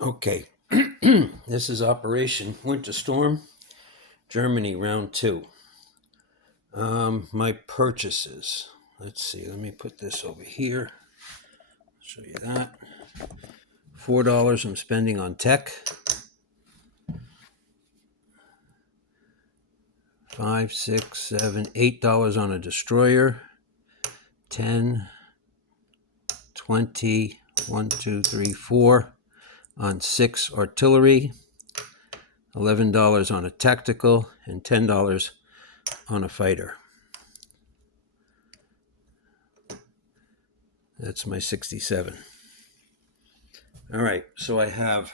Okay, this is Operation Winter Storm, Germany, round two. My purchases. Let's see. Let me put this over here. Show you that. $4 I'm spending on tech. 5, 6, 7, $8 on a destroyer. 10, 20, 1, 2, 3, 4 on 6 artillery. $11 on a tactical and $10 on a fighter. That's my 67. All right, so I have,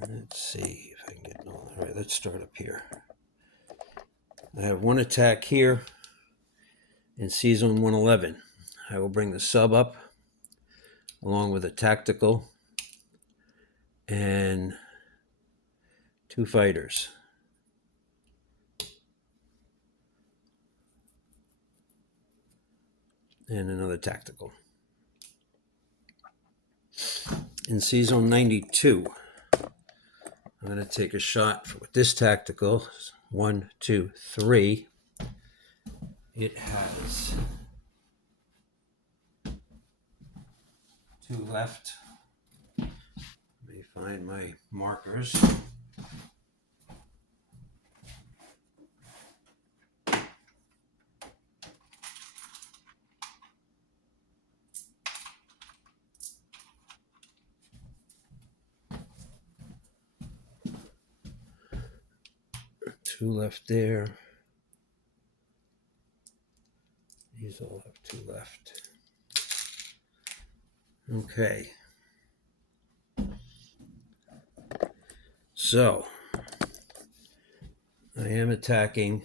let's see if I can get, all right, let's start up here. I have one attack here in C-Zone 111. I will bring the sub up along with a tactical and 2 fighters. And another tactical. In C-Zone 92, I'm going to take a shot with this tactical. 1, 2, 3. It has 2 left. Let me find my markers. Two left there. These all have 2 left. Okay. So, I am attacking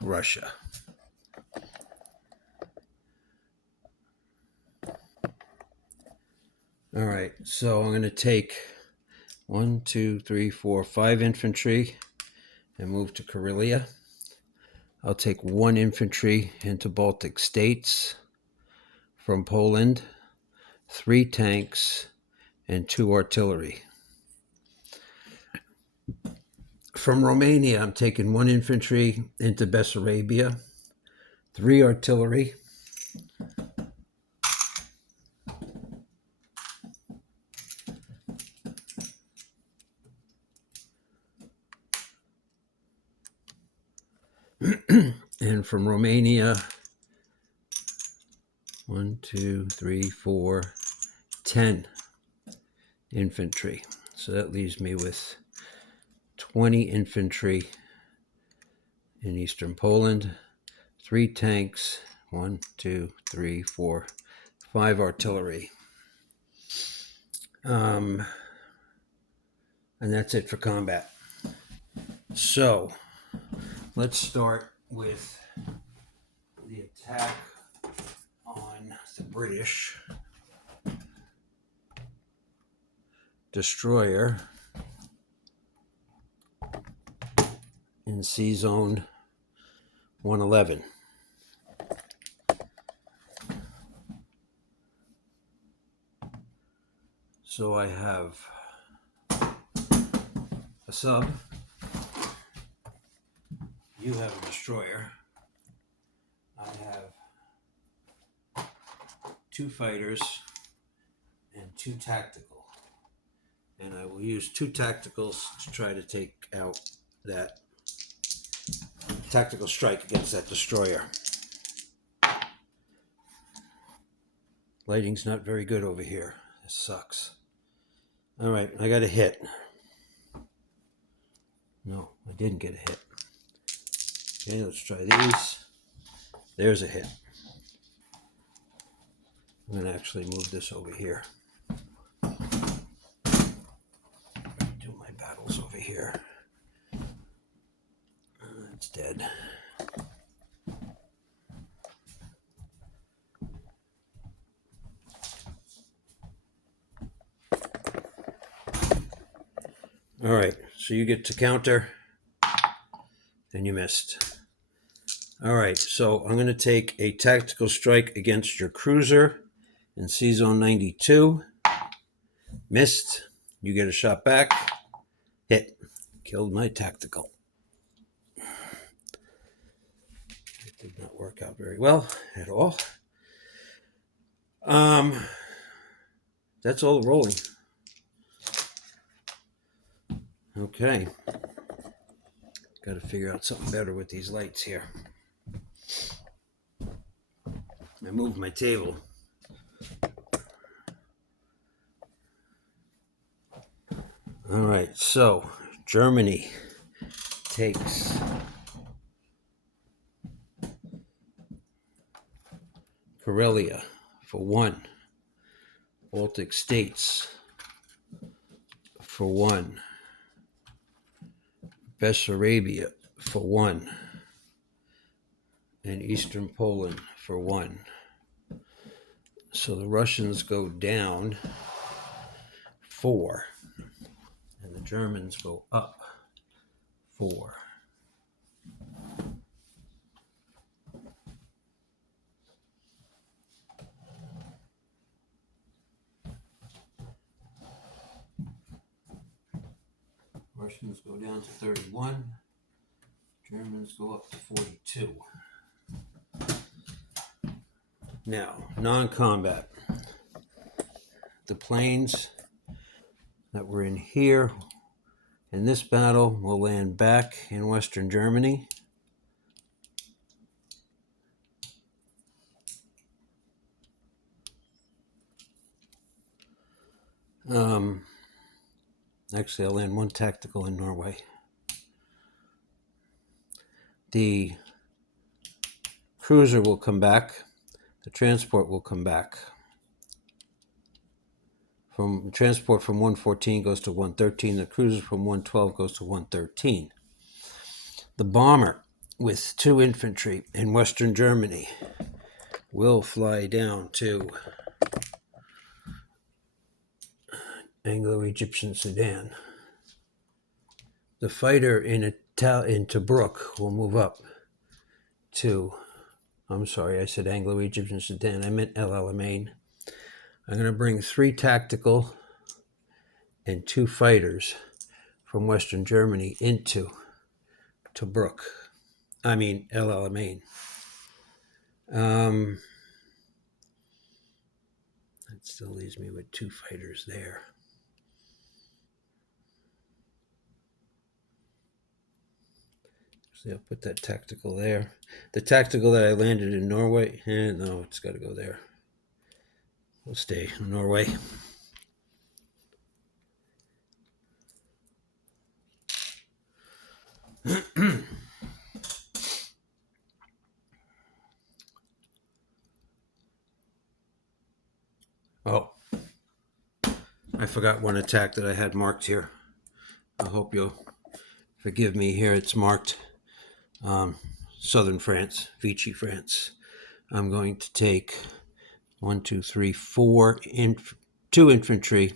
Russia. All right, so I'm going to take 1, 2, 3, 4, 5 infantry and move to Karelia. I'll take 1 infantry into Baltic States from Poland, 3 tanks, and 2 artillery. From Romania, I'm taking 1 infantry into Bessarabia, 3 artillery, and from Romania, 1, 2, 3, 4, 10 infantry. So that leaves me with 20 infantry in eastern Poland, 3 tanks, 1, 2, 3, 4, 5 artillery. And that's it for combat. So let's start with the attack on the British destroyer in C-Zone 111. So I have a sub. You have a destroyer. I have 2 fighters and 2 tactical. And I will use 2 tacticals to try to take out that tactical strike against that destroyer. Lighting's not very good over here. This sucks. All right, I got a hit. No, I didn't get a hit. Okay, let's try these. There's a hit. I'm going to actually move this over here. Do my battles over here. It's dead. All right, so you get to counter and you missed. All right, so I'm going to take a tactical strike against your cruiser in C-Zone 92. Missed. You get a shot back. Hit. Killed my tactical. It did not work out very well at all. That's all rolling. Okay. Got to figure out something better with these lights here. I moved my table. All right, so Germany takes Karelia for 1. Baltic States for 1. Bessarabia for 1. And Eastern Poland for 1. So the Russians go down 4. And the Germans go up 4. Russians go down to 31. Germans go up to 42. Now, non-combat. The planes that were in here in this battle will land back in Western Germany. Actually, I'll land 1 tactical in Norway. The cruiser will come back. The transport will come back. From transport from 114 goes to 113. The cruiser from 112 goes to 113. The bomber with 2 infantry in Western Germany will fly down to Anglo-Egyptian Sudan. The fighter in Tobruk will move up to, I'm sorry, I said Anglo-Egyptian Sudan. I meant El Alamein. I'm going to bring 3 tactical and 2 fighters from Western Germany into Tobruk. I mean El Alamein. That still leaves me with 2 fighters there. So I'll put that tactical there. The tactical that I landed in Norway, no, it's got to go there. We'll stay in Norway. Oh, I forgot 1 attack that I had marked here. I hope you'll forgive me here. It's marked Southern France, Vichy, France. I'm going to take 1, 2, 3, 4, 2 infantry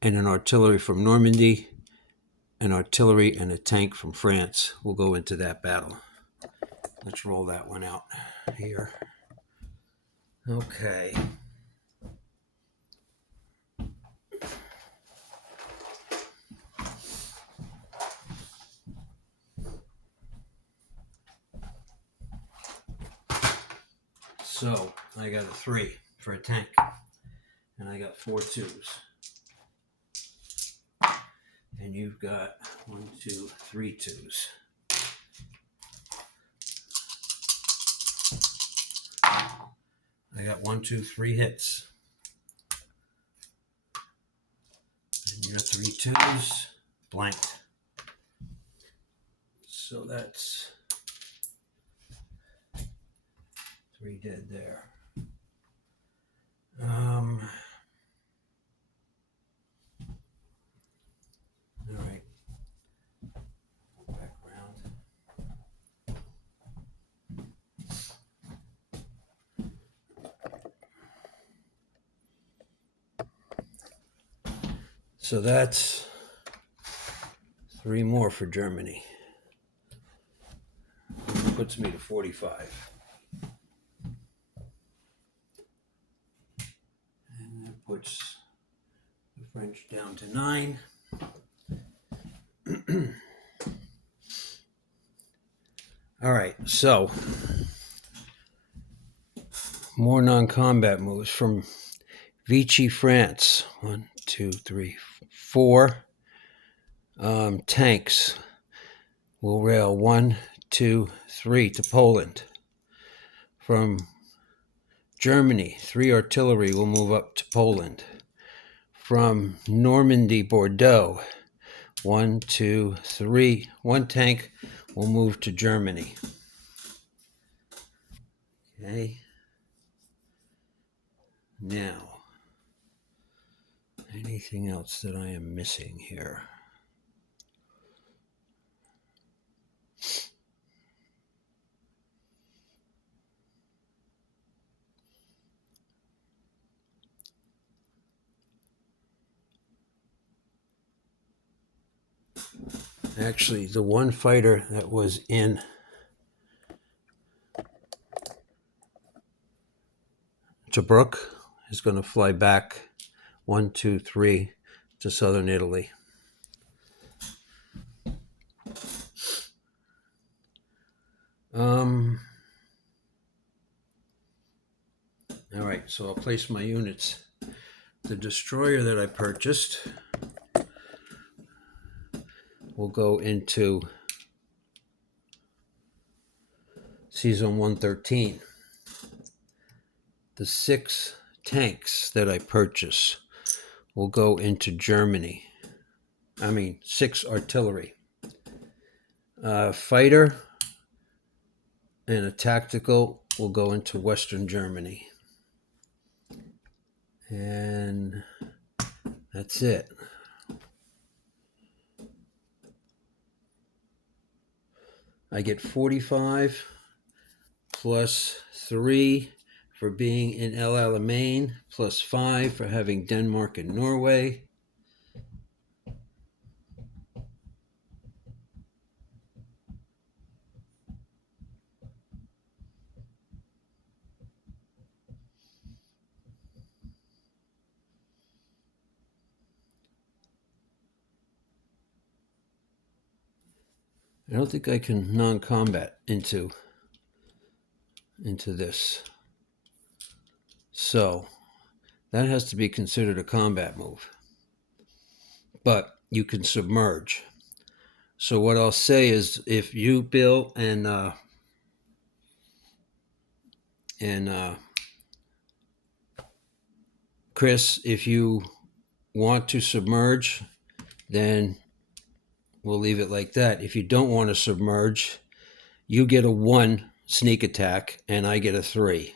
and an artillery from Normandy, an artillery and a tank from France. We'll go into that battle. Let's roll that one out here. Okay. So I got a 3 for a tank, and I got 4 2s. And you've got 1, 2, 3 2s. I got 1, 2, 3 hits. And you got 3 2s, blanked. So that's 3 dead there. All right. Back around. So that's 3 more for Germany. puts me to 45. And that puts the French down to 9. All right, so more non-combat moves from Vichy, France. 1, 2, 3, 4. Tanks will rail 1, 2, 3 to Poland. From Germany, 3 artillery will move up to Poland. From Normandy, Bordeaux, 1, 2, 3. 1 tank will move to Germany. Okay. Now, anything else that I am missing here? Actually, the one fighter that was in Tobruk is going to fly back 1, 2, 3 to southern Italy. All right, so I'll place my units. The destroyer that I purchased will go into Season 113. The 6 tanks that I purchased will go into Germany. 6 artillery. Fighter and a tactical will go into Western Germany. And that's it. I get 45 plus 3 for being in El Alamein, plus 5 for having Denmark and Norway. I don't think I can non-combat into this. So that has to be considered a combat move. But you can submerge. So what I'll say is, if you, Bill, and Chris, if you want to submerge, then we'll leave it like that. If you don't want to submerge, you get a 1 sneak attack, and I get a 3.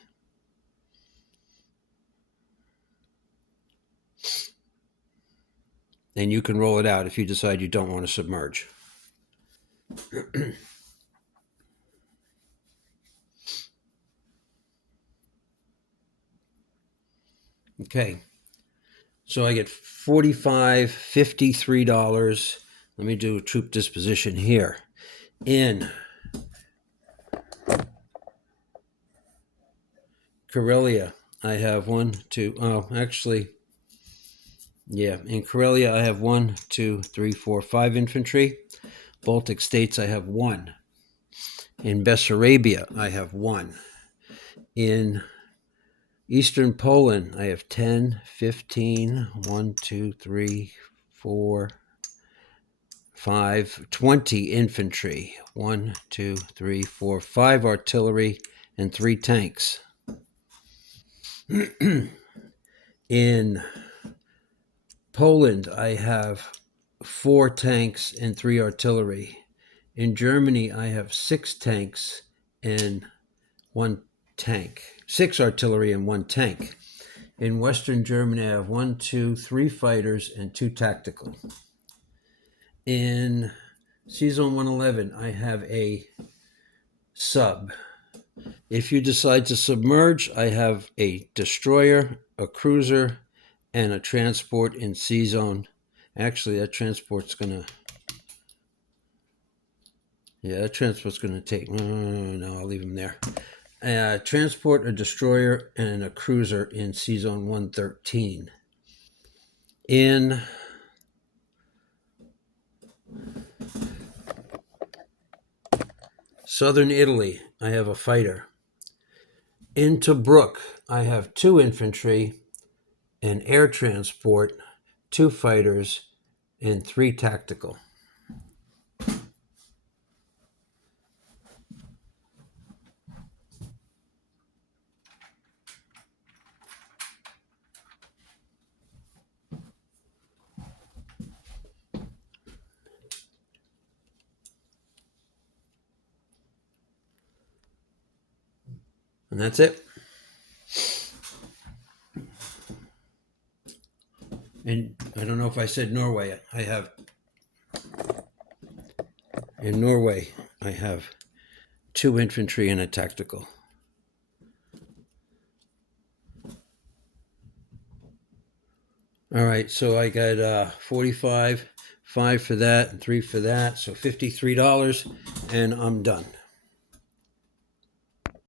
And you can roll it out if you decide you don't want to submerge. Okay. So I get $45, $53. Let me do a troop disposition here. In Karelia, I have 1, 2. In Karelia, I have 1, 2, 3, 4, 5 infantry. Baltic States, I have 1. In Bessarabia, I have 1. In Eastern Poland, I have 10, 15, 1, 2, 3, 4, 5, 20 infantry. 1, 2, 3, 4, 5 artillery, and 3 tanks. In Poland, I have 4 tanks and 3 artillery. In Germany, I have 6 tanks and 1 tank. 6 artillery and 1 tank. In Western Germany, I have 1, 2, 3 fighters and 2 tactical. In Season 111, I have a sub. If you decide to submerge, I have a destroyer, a cruiser, and a transport in C-Zone. Actually, that transport's going to... Yeah, that transport's going to take. No, I'll leave them there. Transport, a destroyer, and a cruiser in C Zone 113. In southern Italy, I have a fighter. In Tobruk, I have 2 infantry, an air transport, 2 fighters, and 3 tactical. And that's it. And I don't know if I said Norway. In Norway, I have 2 infantry and a tactical. All right, so I got 45, 5 for that, and 3 for that, so $53, and I'm done.